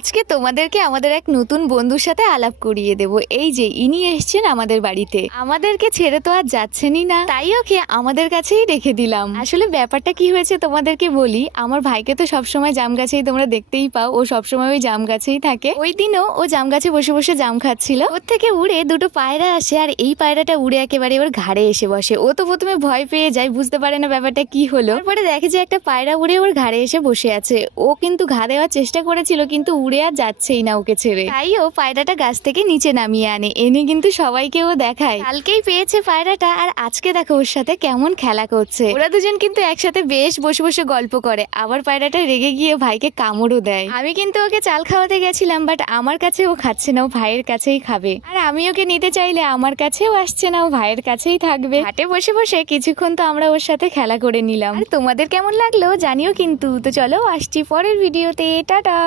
আজকে তোমাদেরকে আমাদের এক নতুন বন্ধুর সাথে আলাপ করিয়ে দেব। এই যে ইনি এসেছেন আমাদের বাড়িতে, আমাদেরকে ছেড়ে তো আর যাচ্ছেনই না, তাই ওকে আমাদের কাছেই রেখে দিলাম। আসলে ব্যাপারটা কি হয়েছে তোমাদেরকে বলি। আমার ভাইকে তো সবসময় জাম গাছেই তোমরা দেখতেই পাও, ও সবসময় ওই জাম গাছেই থাকে। ওই দিনও ও জাম গাছে বসে বসে জাম খাচ্ছিল, ওর থেকে উড়ে দুটো পায়রা আসে আর এই পায়রাটা উড়ে একেবারে ওর ঘাড়ে এসে বসে। ও তো প্রথমে ভয় পেয়ে যায়, বুঝতে পারে না ব্যাপারটা কি হলো। তারপরে দেখে যে একটা পায়রা উড়ে ওর ঘাড়ে এসে বসে আছে। ও কিন্তু ঘা দেওয়ার চেষ্টা করেছিল, কিন্তু উড়ে আর যাচ্ছেই না ওকে ছেড়ে। তাই ও পায়রাটা গাছ থেকে নিচে নামিয়ে আনে, এনে কিন্তু সবাইকে ও দেখায়। কালকেই পেয়েছে পায়রাটা, আর আজকে দেখো ওর সাথে কেমন খেলা করছে। ওরা দুজন কিন্তু একসাথে বেশ বসে বসে গল্প করে। আবার পায়রাটা রেগে গিয়ে ভাইকে কামড়ও দেয়। আমি কিন্তু ওকে চাল খাওয়াতে গেছিলাম, বাট আমার কাছে ও খাচ্ছে না, ও ভাইয়ের কাছেই খাবে। আর আমি ওকে নিতে চাইলে আমার কাছেও আসছে না, ও ভাইয়ের কাছেই থাকবে। হাটে বসে বসে কিছুক্ষণ তো আমরা ওর সাথে খেলা করে নিলাম। আর তোমাদের কেমন লাগলো জানিও কিন্তু। তো চলো আসছি পরের ভিডিওতে, টাটা।